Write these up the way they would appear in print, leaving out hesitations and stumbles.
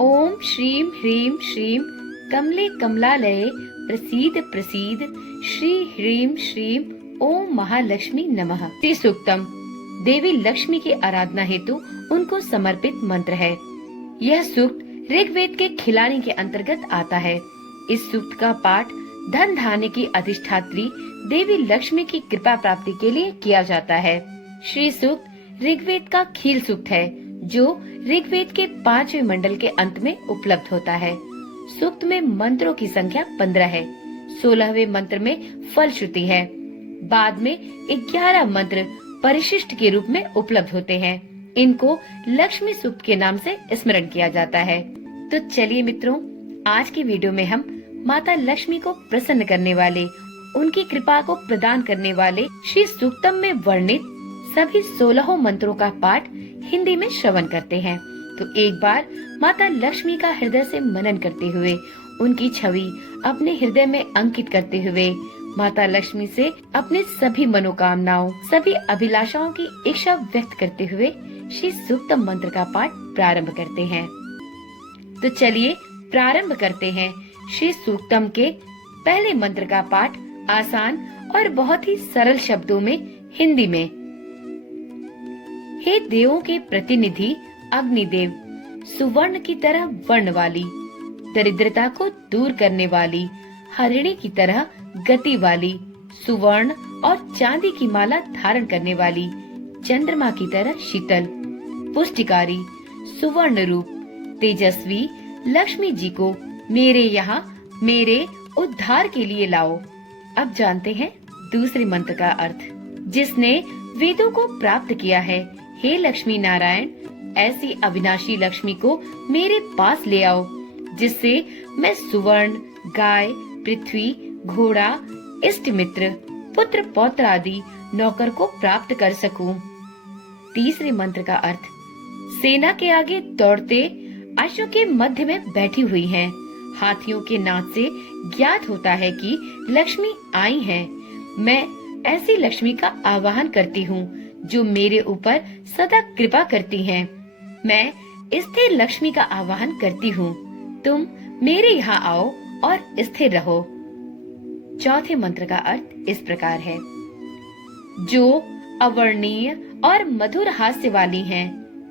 ओम श्रीं ह्रीं श्रीं कमले कमलालये प्रसीद प्रसीद श्री ह्रीं श्रीं ओम महालक्ष्मी नमः। श्री सूक्तम देवी लक्ष्मी की आराधना हेतु उनको समर्पित मंत्र है। यह सूक्त ऋग्वेद के खिलानी के अंतर्गत आता है। इस सूक्त का पाठ धन धान्य की अधिष्ठात्री देवी लक्ष्मी की कृपा प्राप्ति के लिए किया जाता है। श्री सूक्त ऋग्वेद का खील सूक्त है, जो ऋग्वेद के 5वें मंडल के अंत में उपलब्ध होता है। सूक्त में मंत्रों की संख्या 15 है। 16वें मंत्र में फलश्रुति है। बाद में 11 मंत्र परिशिष्ट के रूप में उपलब्ध होते हैं। इनको लक्ष्मी सूक्त के नाम से स्मरण किया जाता है। तो चलिए मित्रों, आज की वीडियो में हम माता लक्ष्मी को प्रसन्न करने वाले, उनकी कृपा को प्रदान करने वाले श्री सूक्तम में वर्णित सभी 16 मंत्रों का पाठ हिंदी में श्रवण करते हैं। तो एक बार माता लक्ष्मी का हृदय से मनन करते हुए, उनकी छवि अपने हृदय में अंकित करते हुए, माता लक्ष्मी से अपने सभी मनोकामनाओं, सभी अभिलाषाओं की इच्छा व्यक्त करते हुए श्री सूक्तम मंत्र का पाठ प्रारंभ करते हैं। तो चलिए प्रारंभ करते हैं श्री सूक्तम के पहले मंत्र का पाठ आसान और बहुत ही सरल शब्दों में हिंदी में। हे देवों के प्रतिनिधि अग्निदेव, सुवर्ण की तरह वर्ण वाली, दरिद्रता को दूर करने वाली, हरिणी की तरह गति वाली, सुवर्ण और चांदी की माला धारण करने वाली, चंद्रमा की तरह शीतल, पुष्टिकारी, सुवर्ण रूप, तेजस्वी लक्ष्मी जी को मेरे यहाँ मेरे उद्धार के लिए लाओ। अब जानते हैं दूसरे मंत्र का अर्थ। जिसने वेदों को प्राप्त किया है, हे लक्ष्मी नारायण, ऐसी अविनाशी लक्ष्मी को मेरे पास ले आओ, जिससे मैं सुवर्ण, गाय, पृथ्वी, घोड़ा, इष्ट मित्र, पुत्र पौत्र आदि नौकर को प्राप्त कर सकूं। तीसरे मंत्र का अर्थ। सेना के आगे दौड़ते अश्व के मध्य में बैठी हुई हैं। हाथियों के नाच से ज्ञात होता है कि लक्ष्मी आई है। मैं ऐसी लक्ष्मी का आवाहन करती हूँ, जो मेरे ऊपर सदा कृपा करती हैं। मैं स्थिर लक्ष्मी का आवाहन करती हूँ। तुम मेरे यहाँ आओ और स्थिर रहो। चौथे मंत्र का अर्थ इस प्रकार है। जो अवर्णीय और मधुर हास्य वाली हैं,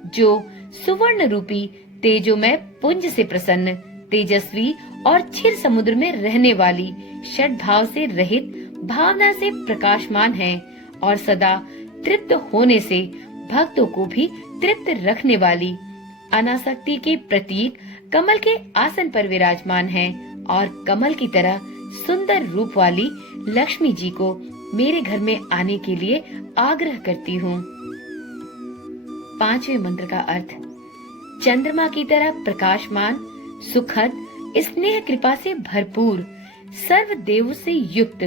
जो सुवर्ण रूपी तेजोमय पुंज से प्रसन्न, तेजस्वी और क्षीर समुद्र में रहने वाली, षड भाव से रहित, भावना से प्रकाशमान है और सदा तृप्त होने से भक्तों को भी तृप्त रखने वाली, अनासक्ति के प्रतीक कमल के आसन पर विराजमान है और कमल की तरह सुंदर रूप वाली लक्ष्मी जी को मेरे घर में आने के लिए आग्रह करती हूँ। पांचवें मंत्र का अर्थ। चंद्रमा की तरह प्रकाशमान, सुखद, स्नेह कृपा से भरपूर, सर्व देव से युक्त,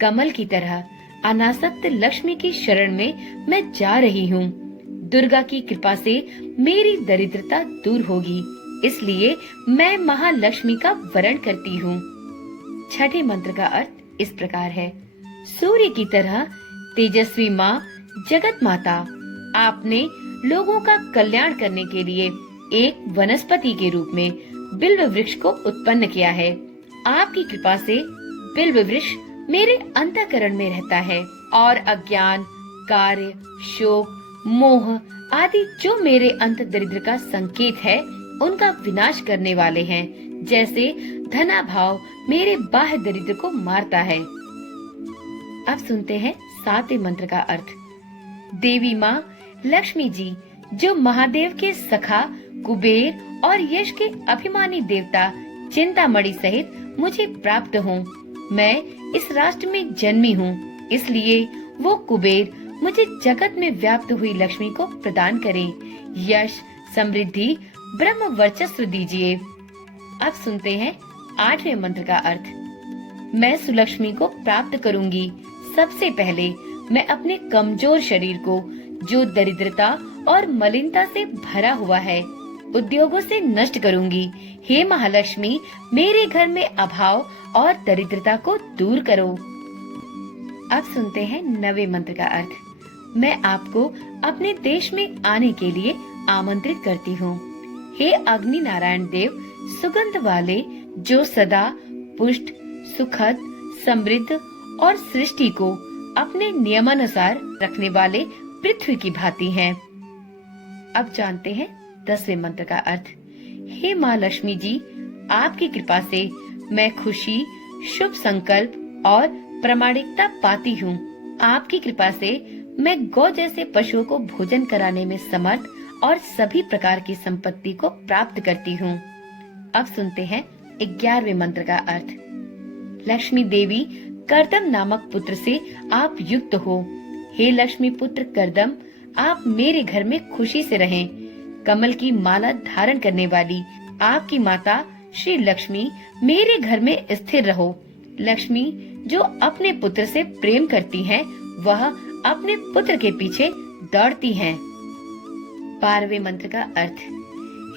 कमल की तरह अनासक्त लक्ष्मी की शरण में मैं जा रही हूँ। दुर्गा की कृपा से मेरी दरिद्रता दूर होगी, इसलिए मैं महालक्ष्मी का वरण करती हूँ। छठे मंत्र का अर्थ इस प्रकार है। सूर्य की तरह तेजस्वी माँ, जगत माता, आपने लोगों का कल्याण करने के लिए एक वनस्पति के रूप में बिल्व वृक्ष को उत्पन्न किया है। आपकी कृपा से बिल्व वृक्ष मेरे अंतःकरण में रहता है और अज्ञान, कार्य, शोक, मोह आदि जो मेरे अंत दरिद्र का संकेत है, उनका विनाश करने वाले हैं। जैसे धनाभाव मेरे बाह्य दरिद्र को मारता है। अब सुनते हैं सातवें मंत्र का अर्थ। देवी माँ लक्ष्मी जी, जो महादेव के सखा, कुबेर और यश के अभिमानी देवता चिंतामणि सहित मुझे प्राप्त हों। मैं इस राष्ट्र में जन्मी हूँ, इसलिए वो कुबेर मुझे जगत में व्याप्त हुई लक्ष्मी को प्रदान करें। यश, समृद्धि, ब्रह्म वर्चस्व दीजिए। अब सुनते हैं आठवें मंत्र का अर्थ। मैं सुलक्ष्मी को प्राप्त करूंगी। सबसे पहले मैं अपने कमजोर शरीर को, जो दरिद्रता और मलिनता से भरा हुआ है, उद्योगों से नष्ट करूंगी। हे महालक्ष्मी, मेरे घर में अभाव और दरिद्रता को दूर करो। अब सुनते हैं 9वें मंत्र का अर्थ। मैं आपको अपने देश में आने के लिए आमंत्रित करती हूँ। हे अग्नि नारायण देव, सुगंध वाले, जो सदा पुष्ट, सुखद, समृद्ध और सृष्टि को अपने नियमानुसार रखने वाले पृथ्वी की भांति हैं। अब जानते हैं 10वें मंत्र का अर्थ। हे माँ लक्ष्मी जी, आपकी कृपा से मैं खुशी, शुभ संकल्प और प्रामाणिकता पाती हूँ। आपकी कृपा से मैं गौ जैसे पशुओं को भोजन कराने में समर्थ और सभी प्रकार की संपत्ति को प्राप्त करती हूँ। अब सुनते हैं 11वें मंत्र का अर्थ। लक्ष्मी देवी, करदम नामक पुत्र से आप युक्त हो। हे लक्ष्मी पुत्र करदम, आप मेरे घर में खुशी से रहें। कमल की माला धारण करने वाली आपकी माता श्री लक्ष्मी मेरे घर में स्थिर रहो। लक्ष्मी जो अपने पुत्र से प्रेम करती हैं, वह अपने पुत्र के पीछे दौड़ती हैं। 12वें मंत्र का अर्थ।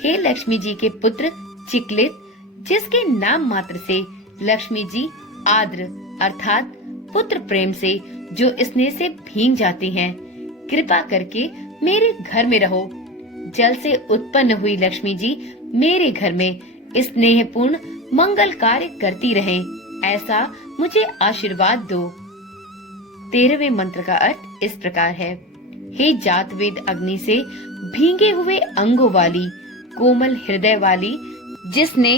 हे लक्ष्मी जी के पुत्र चिकलित, जिसके नाम मात्र से लक्ष्मी जी आद्र अर्थात पुत्र प्रेम से जो स्नेह से भींग जाती हैं, कृपा करके मेरे घर में रहो। जल से उत्पन्न हुई लक्ष्मी जी मेरे घर में स्नेहपूर्ण मंगल कार्य करती रहें, ऐसा मुझे आशीर्वाद दो। 13वें मंत्र का अर्थ इस प्रकार है। हे जात वेद अग्नि से भींगे हुए अंगों वाली, कोमल हृदय वाली, जिसने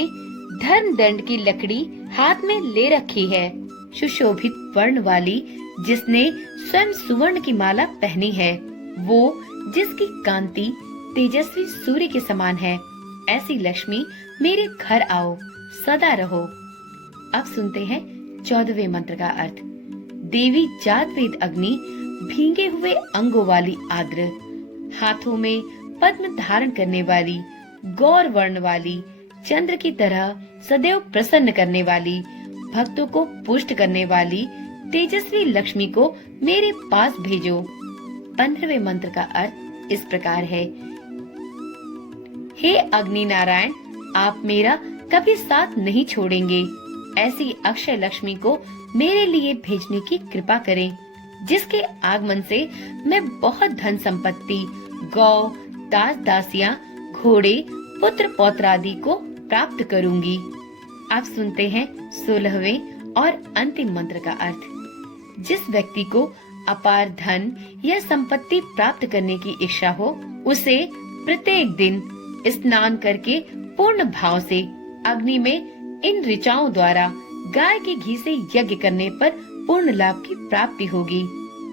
धर्म दंड की लकड़ी हाथ में ले रखी है, सुशोभित वर्ण वाली, जिसने स्वयं सुवर्ण की माला पहनी है, वो जिसकी कांति तेजस्वी सूर्य के समान है, ऐसी लक्ष्मी मेरे घर आओ, सदा रहो। अब सुनते हैं 14वें मंत्र का अर्थ। देवी जात वेद अग्नि, भींगे हुए अंगों वाली आद्र, हाथों में पद्म धारण करने वाली, गौर वर्ण वाली, चंद्र की तरह सदैव प्रसन्न करने वाली, भक्तों को पुष्ट करने वाली तेजस्वी लक्ष्मी को मेरे पास भेजो। 15वें मंत्र का अर्थ इस प्रकार है। हे अग्नि नारायण, आप मेरा कभी साथ नहीं छोड़ेंगे। ऐसी अक्षय लक्ष्मी को मेरे लिए भेजने की कृपा करें, जिसके आगमन से मैं बहुत धन संपत्ति, गौ, दास दासियां, घोड़े, पुत्र पौत्र आदि को प्राप्त करूंगी। आप सुनते हैं 16वें और अंतिम मंत्र का अर्थ। जिस व्यक्ति को अपार धन या संपत्ति प्राप्त करने की इच्छा हो, उसे प्रत्येक दिन स्नान करके पूर्ण भाव से अग्नि में इन ऋचाओं द्वारा गाय के घी से यज्ञ करने पर पूर्ण लाभ की प्राप्ति होगी।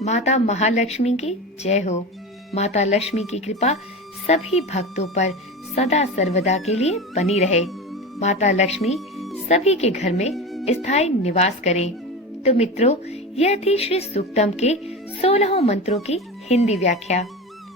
माता महालक्ष्मी की जय हो। माता लक्ष्मी की कृपा सभी भक्तों पर सदा सर्वदा के लिए बनी रहे। माता लक्ष्मी सभी के घर में स्थायी निवास करे। तो मित्रों, यह थी श्री सूक्तम के 16 मंत्रों की हिंदी व्याख्या।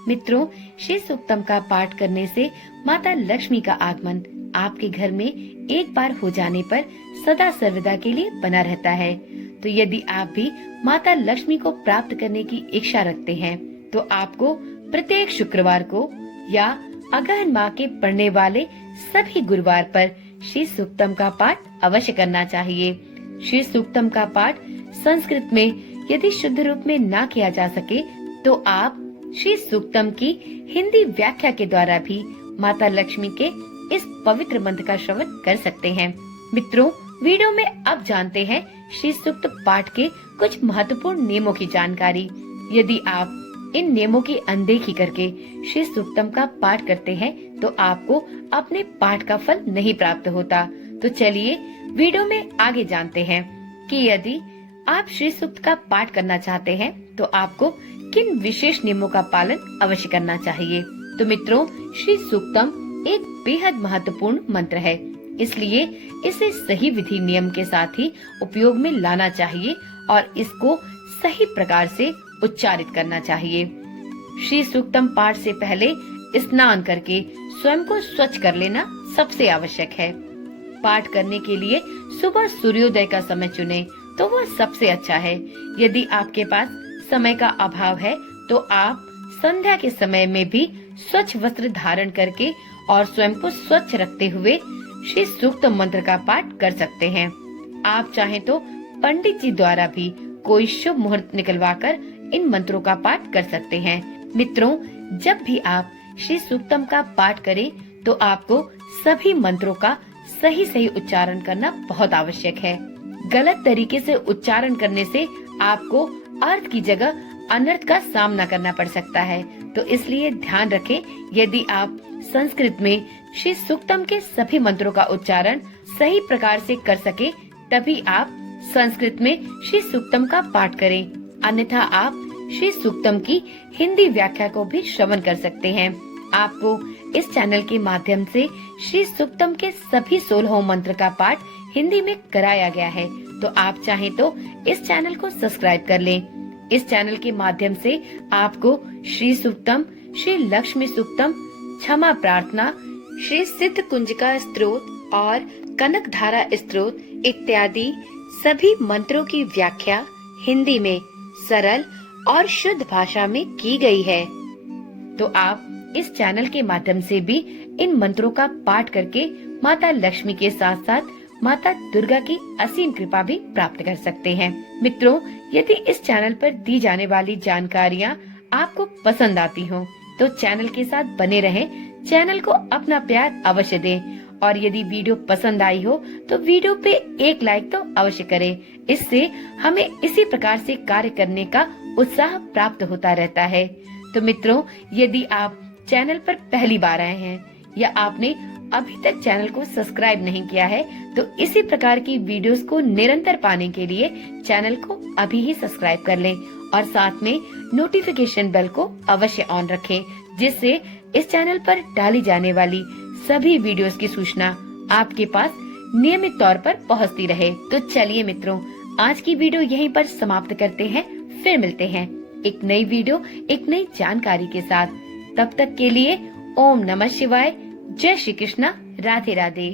मित्रों, श्री सूक्तम का पाठ करने से माता लक्ष्मी का आगमन आपके घर में एक बार हो जाने पर सदा सर्वदा के लिए बना रहता है। तो यदि आप भी माता लक्ष्मी को प्राप्त करने की इच्छा रखते हैं, तो आपको प्रत्येक शुक्रवार को या अगहन माह के पढ़ने वाले सभी गुरुवार पर श्री सूक्तम का पाठ अवश्य करना चाहिए। श्री सूक्तम का पाठ संस्कृत में यदि शुद्ध रूप में ना किया जा सके, तो आप श्री सूक्तम की हिंदी व्याख्या के द्वारा भी माता लक्ष्मी के इस पवित्र मंत्र का श्रवण कर सकते हैं। मित्रों, वीडियो में अब जानते हैं श्री सूक्त पाठ के कुछ महत्वपूर्ण नियमों की जानकारी। यदि आप इन नियमों की अनदेखी करके श्री सूक्तम का पाठ करते हैं, तो आपको अपने पाठ का फल नहीं प्राप्त होता। तो चलिए वीडियो में आगे जानते हैं कि यदि आप श्री सूक्त का पाठ करना चाहते हैं, तो आपको किन विशेष नियमों का पालन अवश्य करना चाहिए। तो मित्रों, श्री सूक्तम एक बेहद महत्वपूर्ण मंत्र है, इसलिए इसे सही विधि नियम के साथ ही उपयोग में लाना चाहिए और इसको सही प्रकार से उच्चारित करना चाहिए। श्री सूक्तम पाठ से पहले स्नान करके स्वयं को स्वच्छ कर लेना सबसे आवश्यक है। पाठ करने के लिए सुबह सूर्योदय का समय चुनें, तो वह सबसे अच्छा है। यदि आपके पास समय का अभाव है, तो आप संध्या के समय में भी स्वच्छ वस्त्र धारण करके और स्वयं को स्वच्छ रखते हुए श्री सूक्त मंत्र का पाठ कर सकते हैं। आप चाहें तो पंडित जी द्वारा भी कोई शुभ मुहूर्त निकलवाकर इन मंत्रों का पाठ कर सकते हैं। मित्रों, जब भी आप श्री सूक्तम का पाठ करें, तो आपको सभी मंत्रों का सही सही उच्चारण करना बहुत आवश्यक है। गलत तरीके से उच्चारण करने से आपको अर्थ की जगह अनर्थ का सामना करना पड़ सकता है। तो इसलिए ध्यान रखें, यदि आप संस्कृत में श्री सूक्तम के सभी मंत्रों का उच्चारण सही प्रकार से कर सके, तभी आप संस्कृत में श्री सूक्तम का पाठ करें। अन्यथा आप श्री सूक्तम की हिंदी व्याख्या को भी श्रवण कर सकते हैं। आपको इस चैनल के माध्यम से श्री सूक्तम के सभी 16 मंत्र का पाठ हिंदी में कराया गया है। तो आप चाहें तो इस चैनल को सब्सक्राइब कर लें। इस चैनल के माध्यम से आपको श्री सूक्तम, श्री लक्ष्मी सूक्तम, क्षमा प्रार्थना, श्री सिद्ध कुंजिका स्तोत्र और कनक धारा स्तोत्र इत्यादि सभी मंत्रों की व्याख्या हिंदी में सरल और शुद्ध भाषा में की गई है। तो आप इस चैनल के माध्यम से भी इन मंत्रों का पाठ करके माता लक्ष्मी के साथ साथ माता दुर्गा की असीम कृपा भी प्राप्त कर सकते हैं। मित्रों, यदि इस चैनल पर दी जाने वाली जानकारियाँ आपको पसंद आती हो तो चैनल के साथ बने रहें, चैनल को अपना प्यार अवश्य दें और यदि वीडियो पसंद आई हो तो वीडियो पे एक लाइक तो अवश्य करें। इससे हमें इसी प्रकार से कार्य करने का उत्साह प्राप्त होता रहता है। तो मित्रों, यदि आप चैनल पर पहली बार आए हैं या आपने अभी तक चैनल को सब्सक्राइब नहीं किया है तो इसी प्रकार की वीडियोस को निरंतर पाने के लिए चैनल को अभी ही सब्सक्राइब कर लें और साथ में नोटिफिकेशन बेल को अवश्य ऑन रखें, जिससे इस चैनल पर डाली जाने वाली सभी वीडियोस की सूचना आपके पास नियमित तौर पर पहुंचती रहे। तो चलिए मित्रों, आज की वीडियो यहीं पर समाप्त करते हैं। फिर मिलते हैं एक नई वीडियो, एक नई जानकारी के साथ। तब तक के लिए ओम नमः शिवाय, जय श्री कृष्णा, राधे राधे।